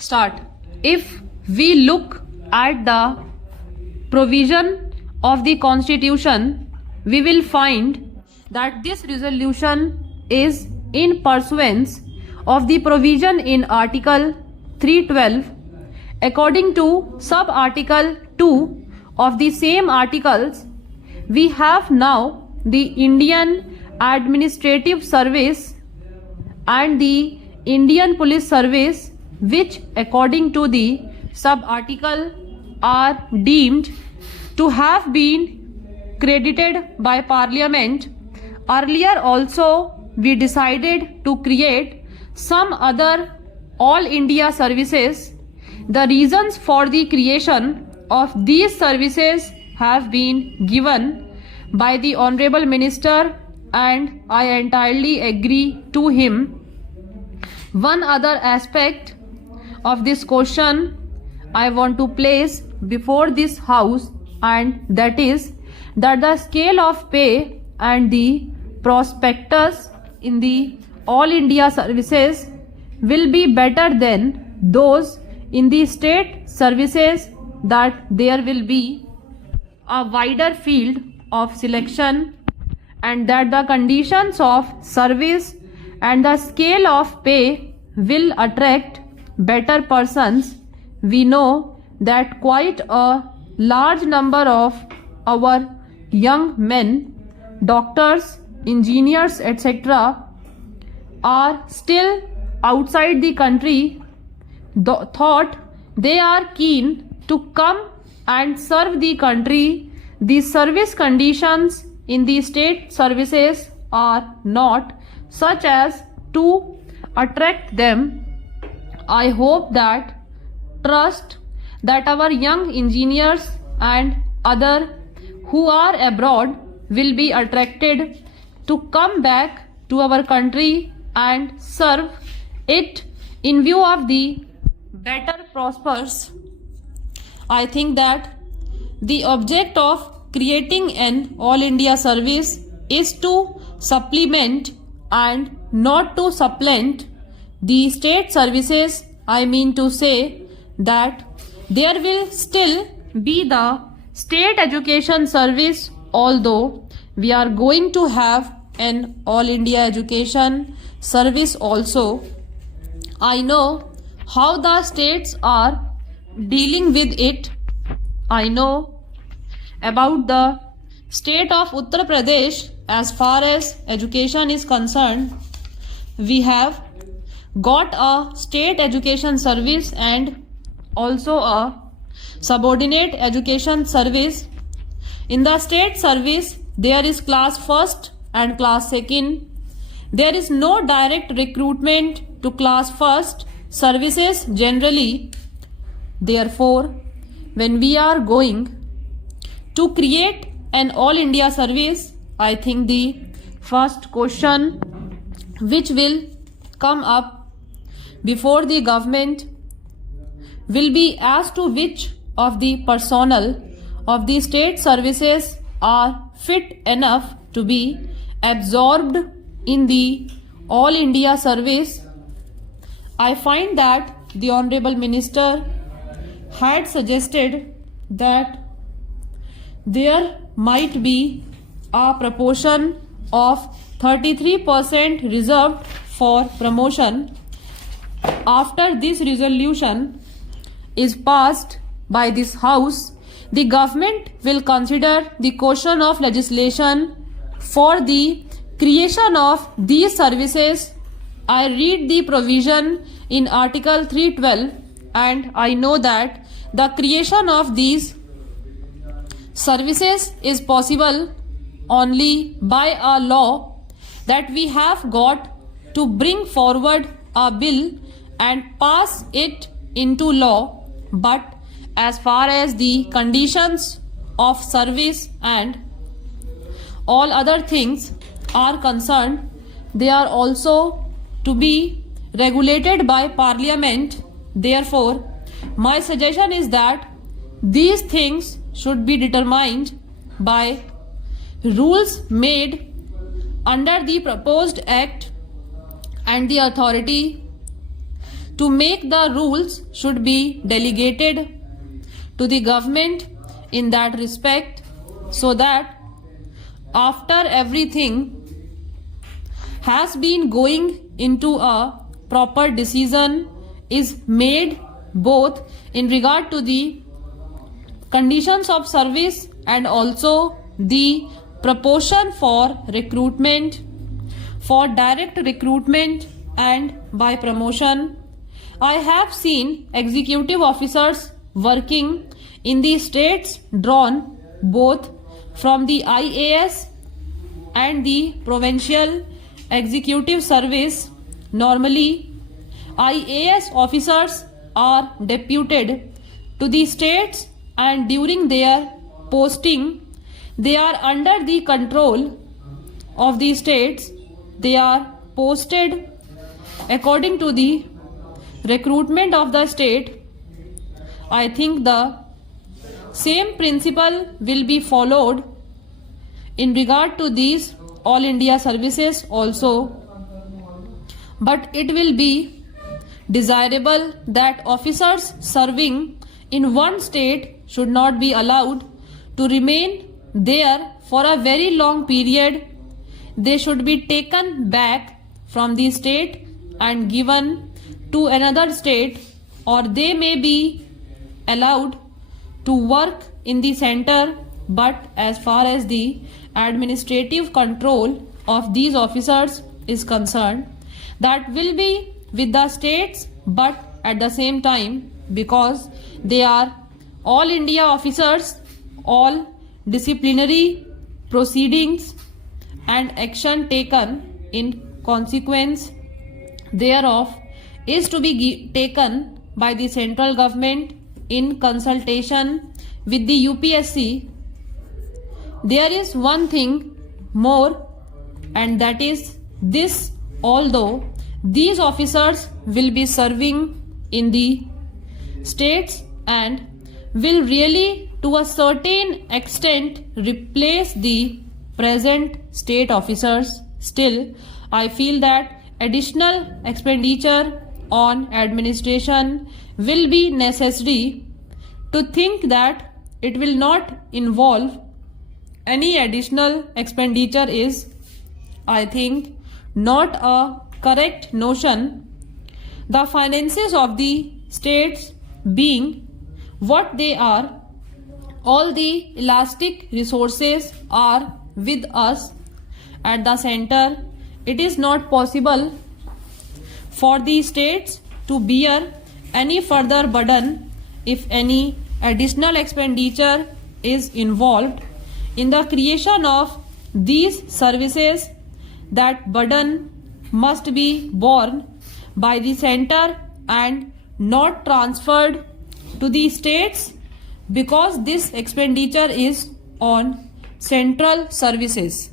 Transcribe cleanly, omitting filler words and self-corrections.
Start. If we look at the provision of the Constitution, we will find that this resolution is in pursuance of the provision in Article 312. According to sub-article 2 of the same articles, we have now the Indian Administrative Service and the Indian Police Service, which according to the sub-article are deemed to have been credited by Parliament. Earlier also we decided to create some other All India services. The reasons for the creation of these services have been given by the Honorable Minister and I entirely agree to him. One other aspect of this question I want to place before this house, and that is that the scale of pay and the prospectus in the All India services will be better than those in the state services, that there will be a wider field of selection and that the conditions of service and the scale of pay will attract better persons. We know that quite a large number of our young men, doctors, engineers, etc., are still outside the country, thought they are keen to come and serve the country. The service conditions in the state services are not such as to attract them. I hope that trust that our young engineers and other who are abroad will be attracted to come back to our country and serve it in view of the better prospers. I think that the object of creating an All India service is to supplement and not to supplant the state services. I mean to say that there will still be the state education service, although we are going to have an All India education service also. I know how the states are dealing with it. I know about the state of Uttar Pradesh as far as education is concerned. We have got a state education service and also a subordinate education service. In the state service, there is class 1st and class 2nd. There is no direct recruitment to class 1st services generally. Therefore, when we are going to create an All India service, I think the first question which will come up before the government will be as to which of the personnel of the state services are fit enough to be absorbed in the All India service. I find that the Honorable Minister had suggested that there might be a proportion of 33% reserved for promotion. After this resolution is passed by this House, the government will consider the question of legislation for the creation of these services. I read the provision in Article 312 and I know that the creation of these services is possible only by a law, that we have got to bring forward a bill and pass it into law. But as far as the conditions of service and all other things are concerned, they are also to be regulated by Parliament. Therefore, my suggestion is that these things should be determined by rules made under the proposed act, and the authority to make the rules should be delegated to the government in that respect, so that after everything has been going into a proper decision is made, both in regard to the conditions of service and also the proportion for recruitment, for direct recruitment and by promotion. I have seen executive officers working in the states drawn both from the IAS and the provincial executive service. Normally, IAS officers are deputed to the states, and during their posting, they are under the control of the states. They are posted according to the recruitment of the state. I think the same principle will be followed in regard to these All India services also. But it will be desirable that officers serving in one state should not be allowed to remain there for a very long period. They should be taken back from the state and given to another state, or they may be allowed to work in the center, but as far as the administrative control of these officers is concerned, that will be with the states, but at the same time, because they are all India officers, all disciplinary proceedings and action taken in consequence thereof is to be taken by the central government in consultation with the UPSC. There is one thing more, and that is this: although these officers will be serving in the states and will really to a certain extent replace the present state officers, still I feel that additional expenditure on administration will be necessary. To think that it will not involve any additional expenditure is, I think, not a correct notion. The finances of the states being what they are, all the elastic resources are with us at the center. It is not possible for the states to bear any further burden if any additional expenditure is involved in the creation of these services. That burden must be borne by the center and not transferred to the states, because this expenditure is on central services.